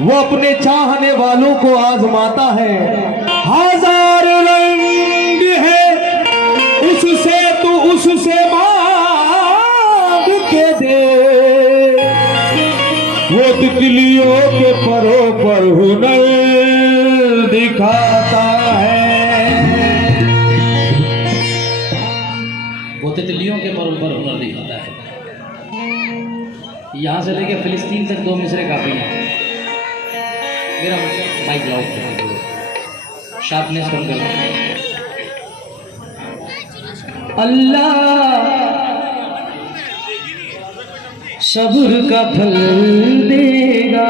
वो अपने चाहने वालों को आजमाता है। हजार रंग है उससे तू उससे मांग के दे, वो तितलियों के परों पर हुनर दिखाता है। वो तितलियों के परों पर हुनर दिखाता है। यहाँ से लेके फिलिस्तीन तक 2 मिसरे काफी हैं। मेरा माइक लाउड कर दो, शार्पनेस कम कर दो। अल्लाह सब्र का फल देगा,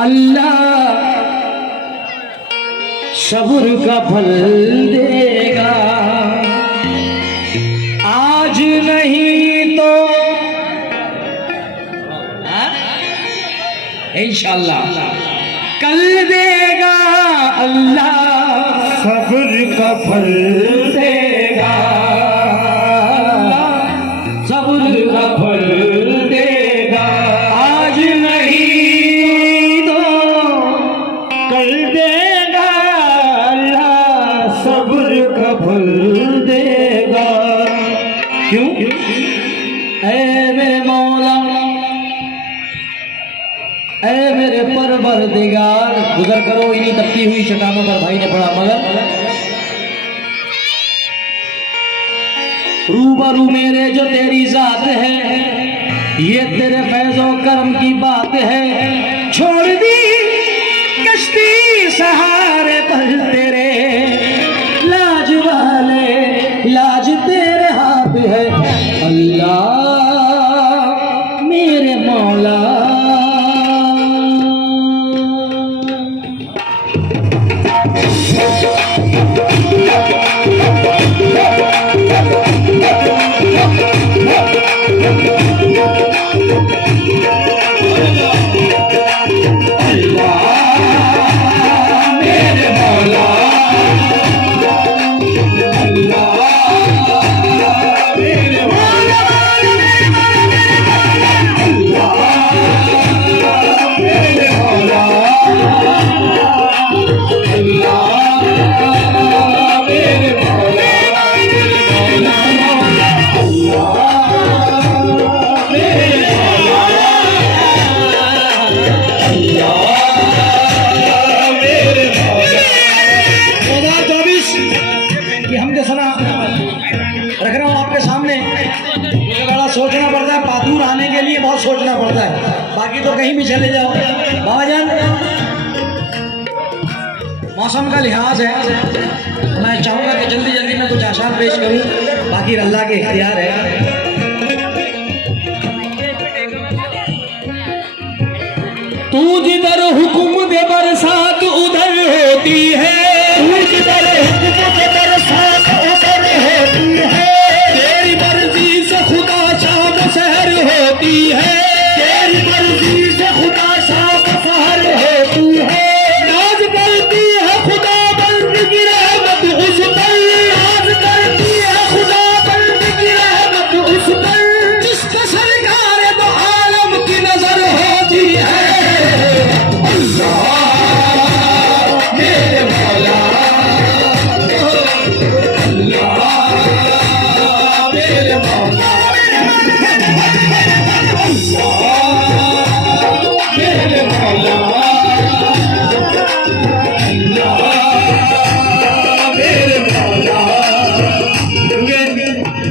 अल्लाह सब्र का फल देगा। आज नहीं तो इंशाअल्लाह कल देगा, अल्लाह सब्र का फल देगा, सब्र का फल देगा। आज नहीं तो कल देगा, अल्लाह सब्र का फल देगा। क्यों? ऐ मेरे मौला, ऐ मेरे परवरदिगार, गुजर करो इन्हीं तपती हुई चट्टानों पर। भाई ने पढ़ा मगर रूबरू मेरे जो तेरी जात है, ये तेरे फैजो करम की बात है। छोड़ दी कश्ती सहारे पर तेरे, लाज वाले लाज तेरे हाथ है। अल्लाह मेरे मौला, सोचना पड़ता है, पातूर आने के लिए बहुत सोचना पड़ता है, बाकी तो कहीं भी चले जाओ। बाबा जान, मौसम का लिहाज है, मैं चाहूंगा कि जल्दी जल्दी मैं कुछ आशार पेश करूं, बाकी अल्लाह के इख्तियार है। तू जिधर हुक्म दे बरसात उधर होती है, तू जिधर हुक्म दे बरसात उधर होती है। तेरी मर्जी से खुदा शाम शहर होती है, तेरी मर्जी से खुदा शाम शहर होती है। नाज करती है खुदा बंद की रहमत उस पर, नाज करती है खुदा बंद की रहमत उस पर, जिस पर सरकार दो आलम की नजर होती है।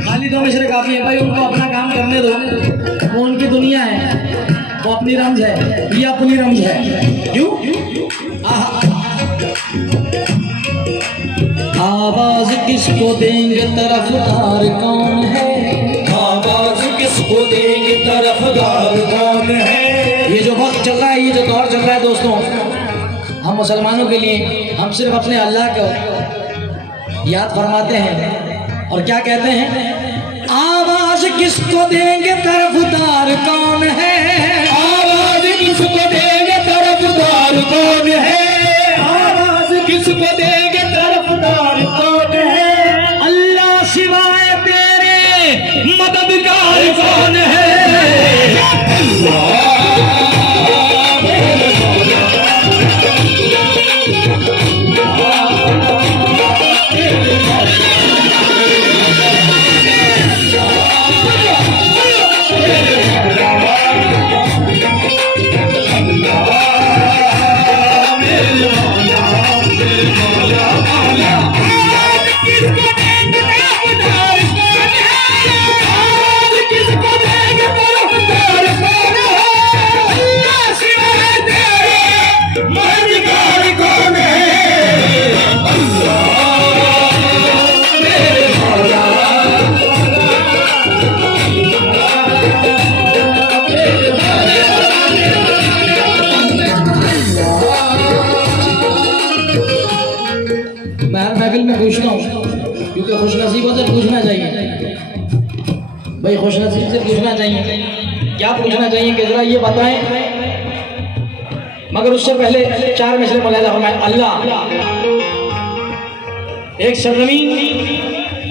खाली 2 मिसरे काफी है भाई, उनको अपना काम करने दो। वो उनकी दुनिया है, वो अपनी रमज है, ये अपनी रमज है। क्यों? आवाज किसको देंगे तरफदार कौन है, आवाज किसको देंगे तरफदार कौन है। ये जो वक्त चल रहा है, ये जो दौर चल रहा है दोस्तों, हम मुसलमानों के लिए हम सिर्फ अपने अल्लाह को याद फरमाते हैं और क्या कहते हैं, आवाज किसको देंगे तरफदार कौन है, आवाज किसको देंगे तरफदार कौन है, आवाज किसको देंगे तरफदार कौन है। अल्लाह सिवाय तेरे मददगार कौन है। अल्लाह मैं हर महफिल में पूछता हूँ, क्योंकि खुशनसीबों से पूछना चाहिए भाई, खुशनसीब से पूछना चाहिए। क्या पूछना चाहिए कि जरा ये बताएं, मगर उससे पहले 4 मिसरे मुलाहिजा फरमाएं। अल्लाह, एक सरजमीन,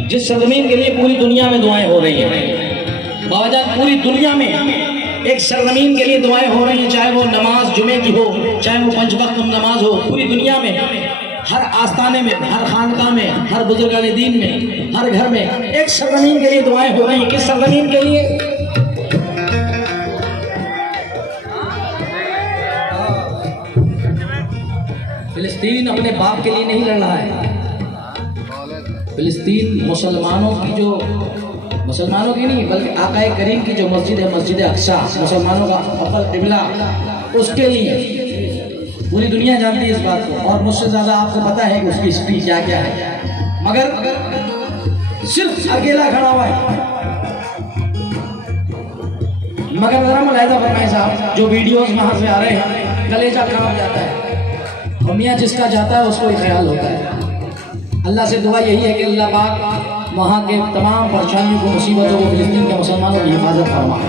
जिस सरजमीन के लिए पूरी दुनिया में दुआएं हो रही हैं बावजूद, पूरी दुनिया में एक सरजमीन के लिए दुआएं हो रही हैं, चाहे वो नमाज जुमे की हो, चाहे वो 5 वक्त नमाज हो, पूरी दुनिया में हर आस्थाने में, हर खानका में, हर बुजुर्गान दीन में, हर घर में एक सरजमीन के लिए दुआएं हो रही हैं। किस सरजमीन के लिए? फिलिस्तीन अपने बाप के लिए नहीं लड़ रहा है। फिलिस्तीन मुसलमानों की, जो मुसलमानों की नहीं बल्कि आकाए करीम की जो मस्जिद है, मस्जिद अक्सा, मुसलमानों का अव्वल क़िबला, उसके लिए पूरी दुनिया जानती है इस बात को, और मुझसे ज़्यादा आपको पता है कि उसकी हिस्ट्री क्या क्या है। मगर सिर्फ अकेला खड़ा हुआ है। मगर ज़रा मुलाहिजा फरमाएं साहब, जो वीडियोस वहाँ से आ रहे हैं, कलेजा कांप जाता है। और मियाँ जिसका जाता है उसको ही ख्याल होता है। अल्लाह से दुआ यही है कि अल्लाह पाक वहाँ के तमाम परेशानियों को, मुसीबतों को, फिलिस्तीन के मुसलमानों की हिफाजत फरमाए।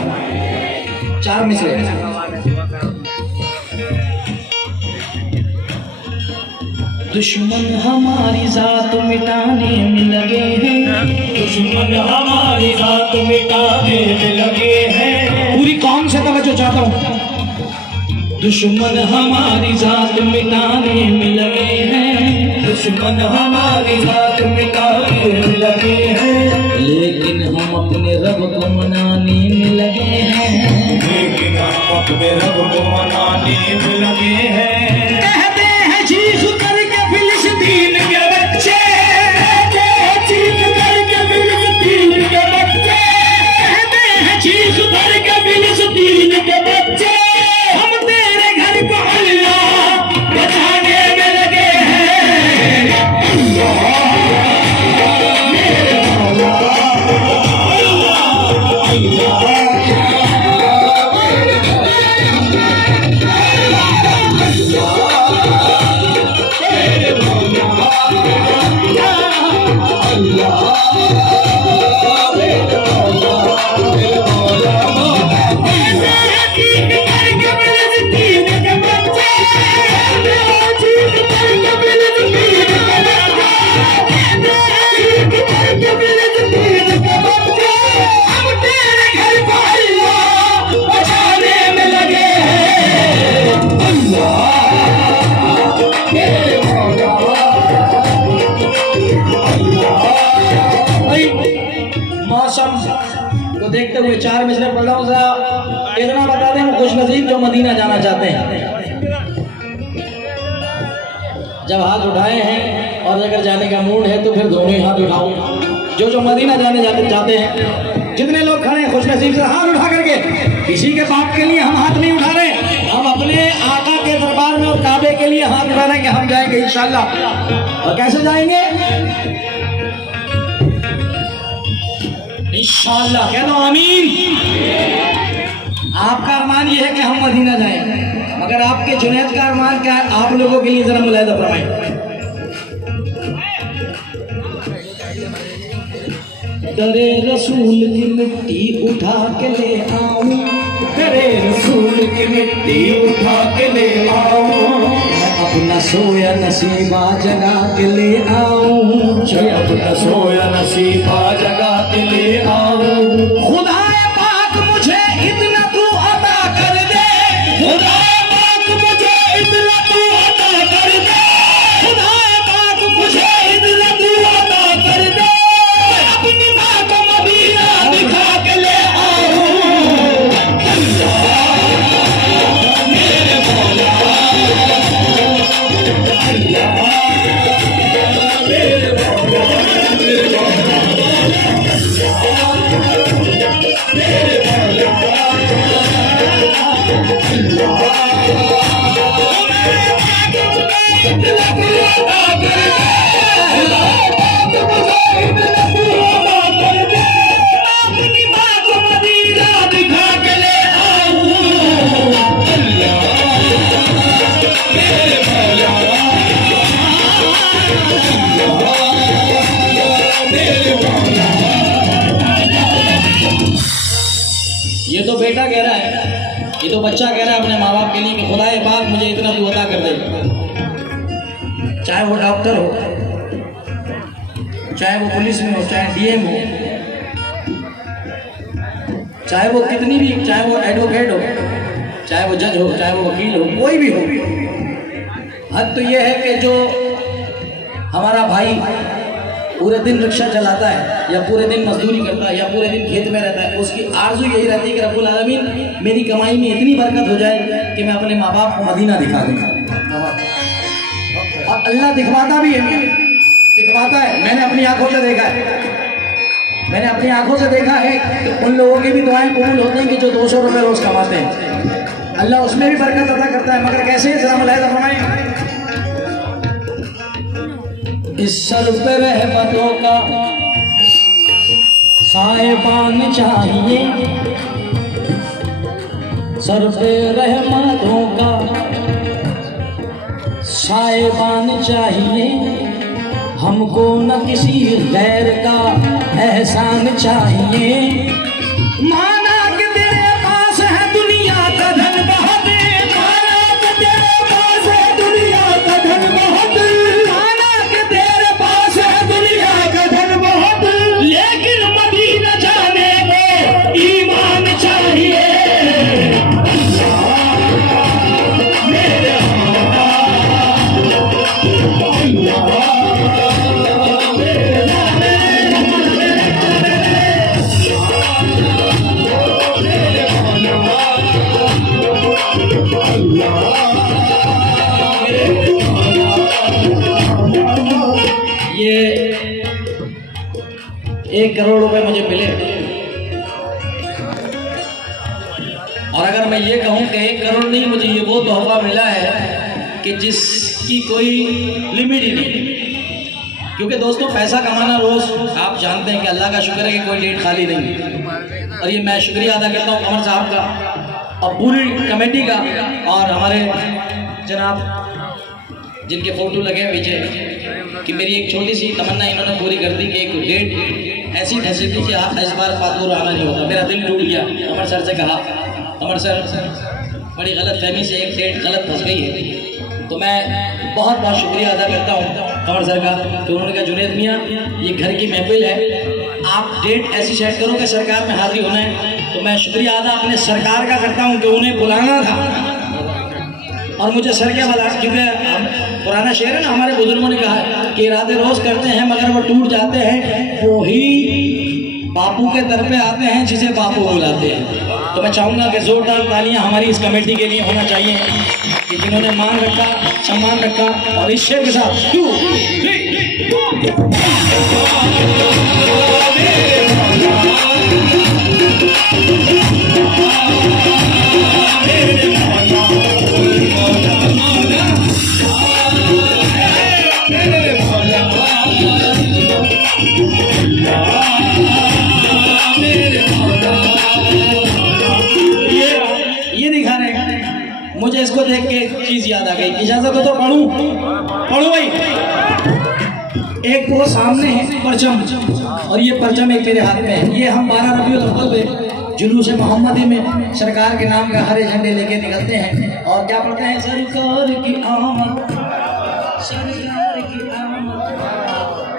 4 मिसरे। दुश्मन हमारी जात मिटाने में लगे हैं, दुश्मन हमारी जात मिटाने में लगे हैं। पूरी कौम से तवज्जो चाहता हूँ। दुश्मन हमारी जात मिटाने में लगे हैं, दुश्मन हमारी जात मिटाने में लगे हैं, लेकिन हम अपने रब को मनाने में लगे हैं। लेकिन हम अपने रब को मनाने में लगे हैं। कहते हैं चीख करके फिलिस्तीन के बच्चे, कहते हैं चीख करके फिलिस्तीन के बच्चे, कहते हैं चीख करके फिलिस्तीन के बच्चे, हम तेरे घर को अल्लाह बचाने में लगे हैं। मौसम को देखते हुए 4 मिसरे पढ़ रहा हूँ। जरा इतना बता दें, खुश नसीब जो मदीना जाना चाहते हैं, जब हाथ उठाए हैं और अगर जाने का मूड है तो फिर दोनों ही हाथ उठाओ। जो मदीना जाने चाहते हैं, जितने लोग खड़े हैं खुश नसीब से हाथ उठा करके, किसी के बाप के लिए हम हाथ नहीं उठा रहे, हम अपने आका के दरबार में और काबे के लिए हाथ उठा रहे हैं कि हम जाएंगे इंशाल्लाह। और कैसे जाएंगे? इंशाल्लाह। कह दो आमीन। आपका अरमान ये है कि हम मदीना जाएं, मगर आपके जुनैद का अरमान क्या है? आप लोगों के लिए जरा मुलाहिजा फरमाएं। दरे रसूल की मिट्टी उठा के ले आऊं, करे रसूल की मिट्टी उठा के ले आओ, मैं अपना सोया नसीबा जगा के ले आऊं, मैं अपना सोया नसीबा जगा के ले आओ। खुदा पाक मुझे इतना तू अता कर दे, खुदा पाक मुझे इतना तू अता कर दे, खुदा पाक मुझे इतना तू अता कर दे, अपनी माँ को मदीना दिखा के ले आओ। मेरे मौला अपनी माँ को मदीना दिखा के ले आओ। तो बच्चा कह रहा है अपने माँ बाप के लिए कि खुदाए पाक मुझे इतना तू अता कर दे, चाहे वो डॉक्टर हो, चाहे वो पुलिस में हो, चाहे डीएम हो, चाहे वो कितनी भी, चाहे वो एडवोकेट हो, चाहे वो जज हो, चाहे वो वकील हो, कोई भी हो। हद तो ये है कि जो हमारा भाई पूरे दिन रिक्शा चलाता है या पूरे दिन मजदूरी करता है या पूरे दिन खेत में रहता है, उसकी आरज़ू यही रहती है कि रब्बुल आलमीन मेरी कमाई में इतनी बरकत हो जाए कि मैं अपने माँ बाप को मदीना दिखा दूँ। और अल्लाह दिखवाता भी है, दिखवाता है। मैंने अपनी आंखों से देखा है, मैंने अपनी आंखों से देखा है कि उन लोगों की भी दुआएं कबूल होती हैं कि जो 200 रुपये रोज़ कमाते हैं, अल्लाह उसमें भी बरकत अता करता है। मगर कैसे जरा मुलाहिज़ा फरमाएं, इस सर पे रहमतों का साहिबान चाहिए, सर पे रहमतों का साहिबान चाहिए, हमको न किसी गैर का एहसान चाहिए। माना कि तेरे पास है दुनिया का धन बहुत, माना कि तेरे पास है दुनिया का धन बहुत, माना कि तेरे पास है दुनिया का धन बहुत, लेकिन मदीना जाने को ईमान चाहिए। ये 1 करोड़ रुपए मुझे मिले, और अगर मैं ये कहूं कि 1 करोड़ नहीं, मुझे ये वो तोहफा मिला है कि जिसकी कोई लिमिट ही नहीं। क्योंकि दोस्तों पैसा कमाना रोज आप जानते हैं कि अल्लाह का शुक्र है कि कोई डेट खाली नहीं। और ये मैं शुक्रिया अदा करता हूँ कमर साहब का और पूरी कमेटी का, और हमारे जनाब जिनके फोटो लगे पीछे, कि मेरी एक छोटी सी तमन्ना इन्होंने पूरी कर दी कि एक डेट ऐसी फंसी थी कि इस बार फातूर आना नहीं होता। मेरा दिल टूट गया। अमर सर से कहा, अमर सर बड़ी गलत फहमी से एक डेट गलत फंस गई है। तो मैं बहुत बहुत शुक्रिया अदा करता हूँ अमर सर का कि उन्होंने कहा जुनैद मियाँ ये घर की महफिल है, आप डेट ऐसी सेट करो कि सरकार में हाजिर होना है। तो मैं शुक्रिया अदा अपने सरकार का करता हूँ कि उन्हें बुलाना था और मुझे सर क्या बुला, क्योंकि पुराना शेर है ना, हमारे बुजुर्गों ने कहा कि इरादे रोज करते हैं मगर वो टूट जाते हैं, वो ही बापू के दर पे आते हैं जिसे बापू बुलाते हैं। तो मैं चाहूँगा कि जोरदार तालियां हमारी इस कमेटी के लिए होना चाहिए कि जिन्होंने मान रखा, सम्मान रखा। और इस शेर के साथ 2, 3 मुझे इसको देख के एक चीज याद आ गई, इजाजत हो तो पढ़ूं भाई। एक वो सामने है परचम, और ये परचम एक मेरे हाथ में है। ये हम 12 रबीउल अव्वल में जुलूस मोहम्मदी में सरकार के नाम का हरे झंडे लेके निकलते हैं और क्या पढ़ते हैं, सरकार की आमद, सरकार की आमद।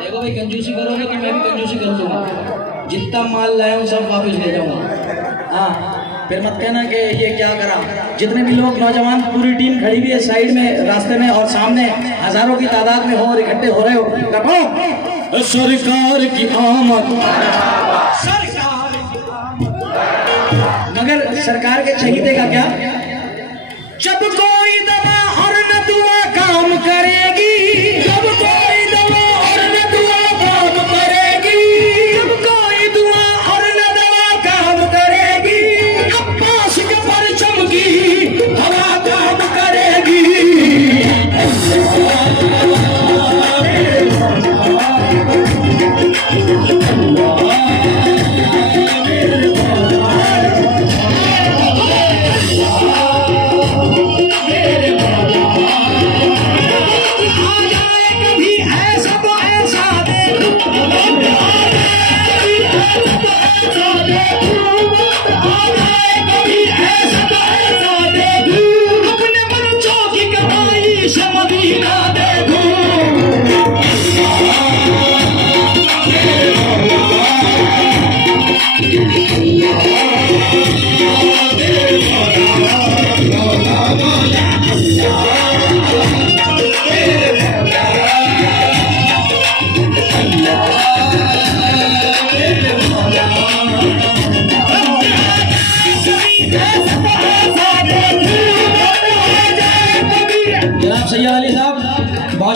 देखो भाई कंजूसी करोगे तो मैं भी कंजूसी कर लूँगा, जितना माल लाया हूँ सब वापस ले जाऊँगा। हाँ, फिर मत कहना कि ये क्या करा। जितने भी लोग नौजवान पूरी टीम खड़ी हुई है साइड में रास्ते में और सामने हजारों की तादाद में हो और इकट्ठे हो रहे हो, सरकार की आमद, सरकार। मगर सरकार के चहीते का क्या, जब कोई दवा और न दुआ काम करेगी, जब कोई दवा और न दुआ काम करेगी, जब कोई दुआ और न दवा काम करेगी, अब्बास के परचम की हवा काम करेगी। मेरे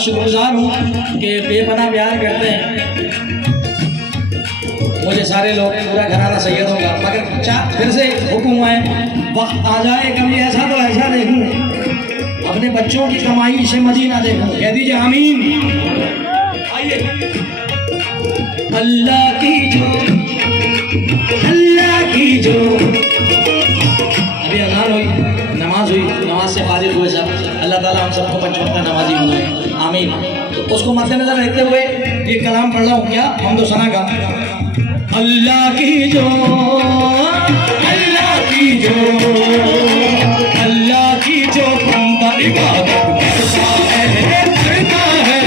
शुक्रगुजार हूँ कि बेपनाह प्यार करते हैं मुझे सारे लोग, पूरा घराना सैयदों का। मगर फिर से हुक्म है, वक्त आ जाए कभी ऐसा तो ऐसा देखूं, अपने बच्चों की कमाई से मदीना देखूं। कह दीजिए आमीन। आइए। अल्लाह की जो अभी अज़ान हुई, नमाज हुई, नमाज से फारिग हुए सब। अल्लाह ताला हम सबको 5 वक्त का नमाजी बनाए, आमीन। तो उसको मद्देनजर रखते हुए ये कलाम पढ़ रहा हूँ, क्या हम तो सना का। अल्लाह की जो बंदा इबादत करता है, अल्लाह की जो बंदा इबादत करता है,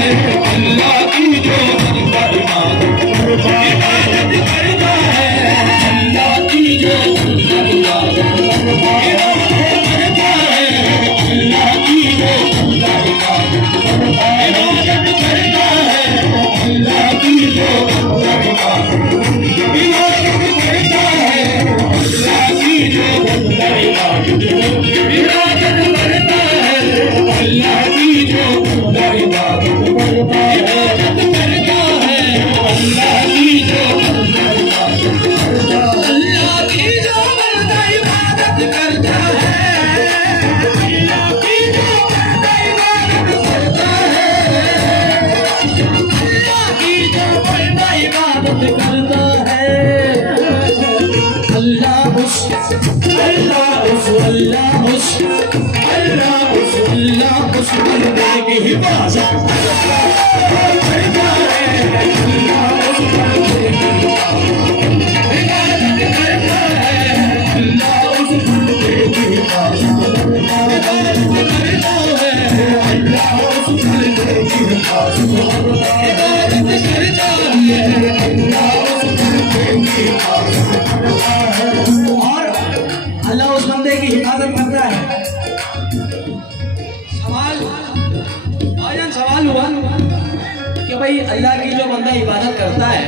अल्लाह की जो बंदा इबादत करता है, अल्लाह की जो बंदा इबादत करता है, अल्लाह की जो बंदा और अल्लाह उस बंदे की हिफाजत करता है। सवाल हुआ कि भाई अल्लाह की जो बंदा इबादत करता है,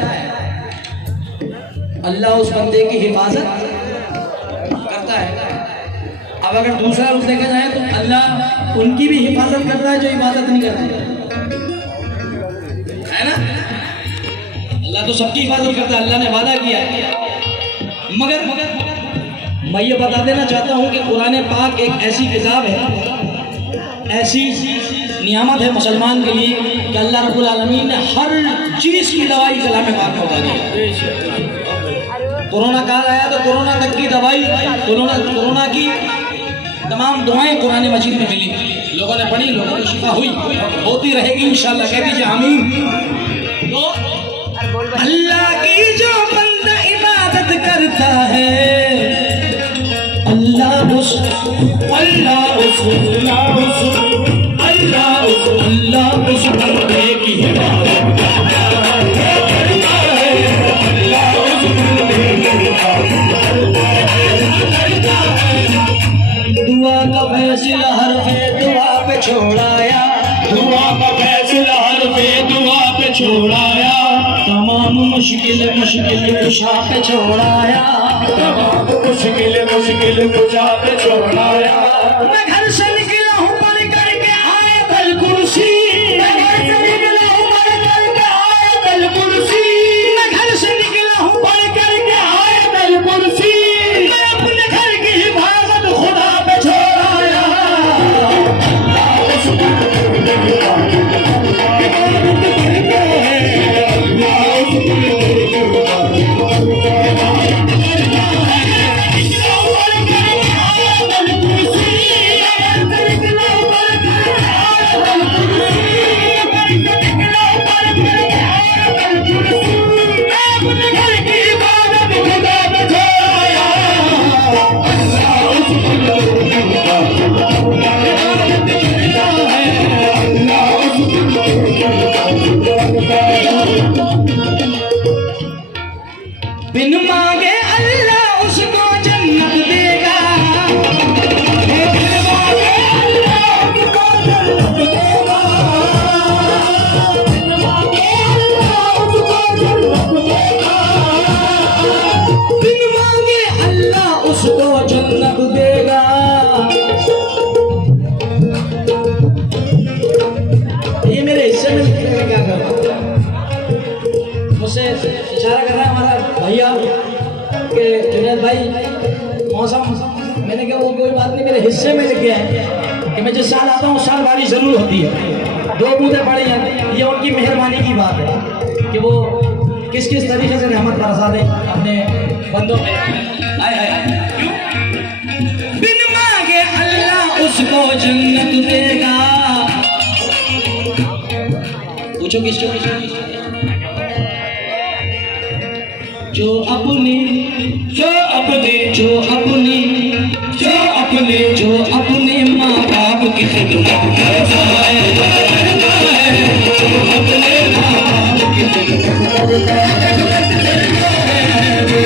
अल्लाह उस बंदे की हिफाजत करता है। अब अगर दूसरा रूप देखा जाए तो अल्लाह उनकी भी हिफाजत करता है जो इबादत नहीं करते, है ना। अल्लाह तो सबकी हिफाजत करता है, अल्लाह ने वादा किया। मगर मैं ये बता देना चाहता हूँ कि कुरान पाक एक ऐसी किताब है, ऐसी नियामत है मुसलमान के लिए कि अल्लाह रब्बुल आलमीन ने हर चीज़ की दवाई कलाम पाक में बता दी। कोरोना काल आया तो कोरोना तक की दवाई, कोरोना की तमाम दुआएं कुरान मजीद में मिली, लोगों ने पढ़ी, लोगों की शिफा हुई, होती रहेगी इंशाअल्लाह। कह दीजिए आमीन। तो अल्लाह की जो बंदा इबादत करता है, अल्लाह उस बंदे की हिफाजत करता है, अल्लाह उस बंदे की हिफाजत करता है। दुआ का फैसला हर पे दुआ पे छोड़ाया, दुआ का फैसला हर पे दुआ पे छोड़ाया, तमाम मुश्किल कुशा पे छोड़ाया, तमाम मुश्किल कुशा पे छोड़ाया। मैं घर से निकला हूँ पढ़ करके आयतल कुर्सी, मैं घर से निकला हूँ पढ़ करके आयतल कुर्सी, मैं घर से निकला हूँ पढ़ करके आयतल कुर्सी, मैं अपने घर की हिफाजत खुदा पे छोड़ाया। मौसम, मैंने कहा वो कोई बात नहीं, मेरे हिस्से में लिखे हैं कि मैं जिस साल आता हूँ साल बारिश जरूर होती है। 2 बूंदे पड़ी हैं, ये उनकी मेहरबानी की बात है कि वो किस किस तरीके से रहमत बरसा दे अपने बंदों पे। बिन मांगे अल्लाह उसको जन्नत देगा। पूछो किसको? जो अपने माँ बाप की खिदमत करता है, जो अपने माँ बाप की खिदमत करता है, जो अपने माँ बाप की खिदमत करता है, जो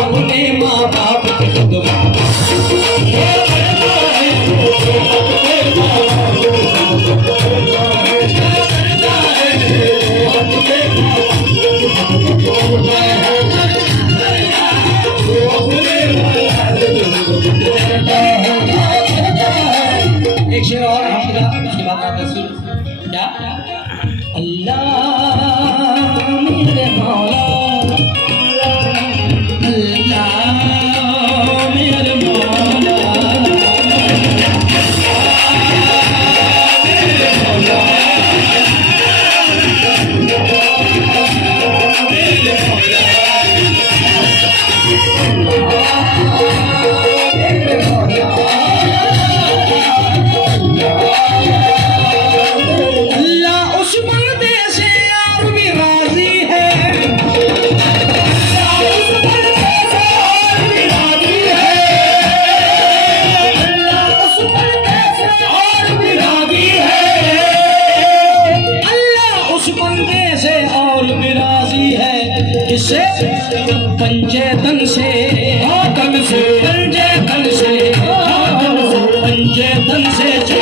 अपने माँ बाप की खिदमत करता है, एक शेर और हमदा, उसके बाद आप रसूल क्या? अल्लाह मेरे मौला, अल्लाह मेरे मौला, पंजे तन से पंजे तन से पंजे तन से जो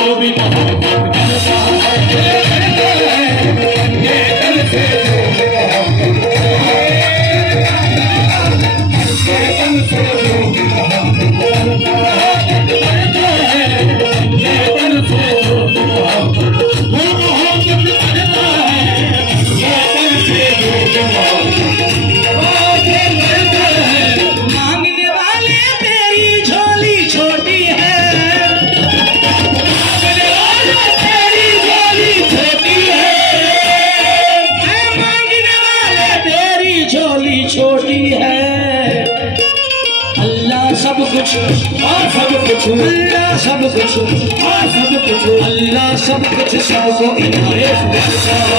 भी छोटी है। अल्लाह सब कुछ और सब कुछ, अल्लाह सब कुछ और सब कुछ, अल्लाह सब कुछ सबको इनायत करता है।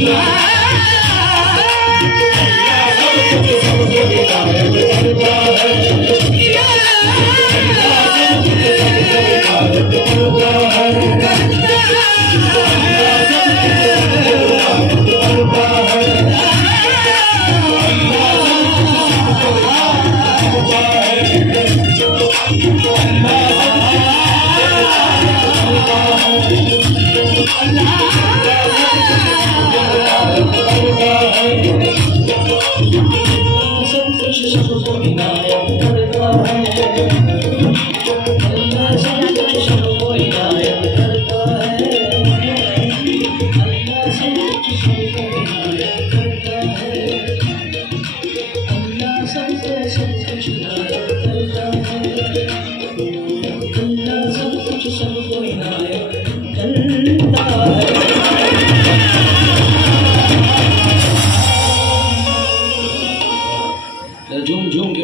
Allah